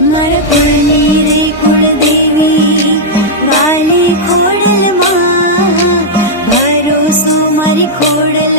મારા કુળની રે કુળદેવી વાલી ખોડલ માં ભરોસો મારી ખોડલ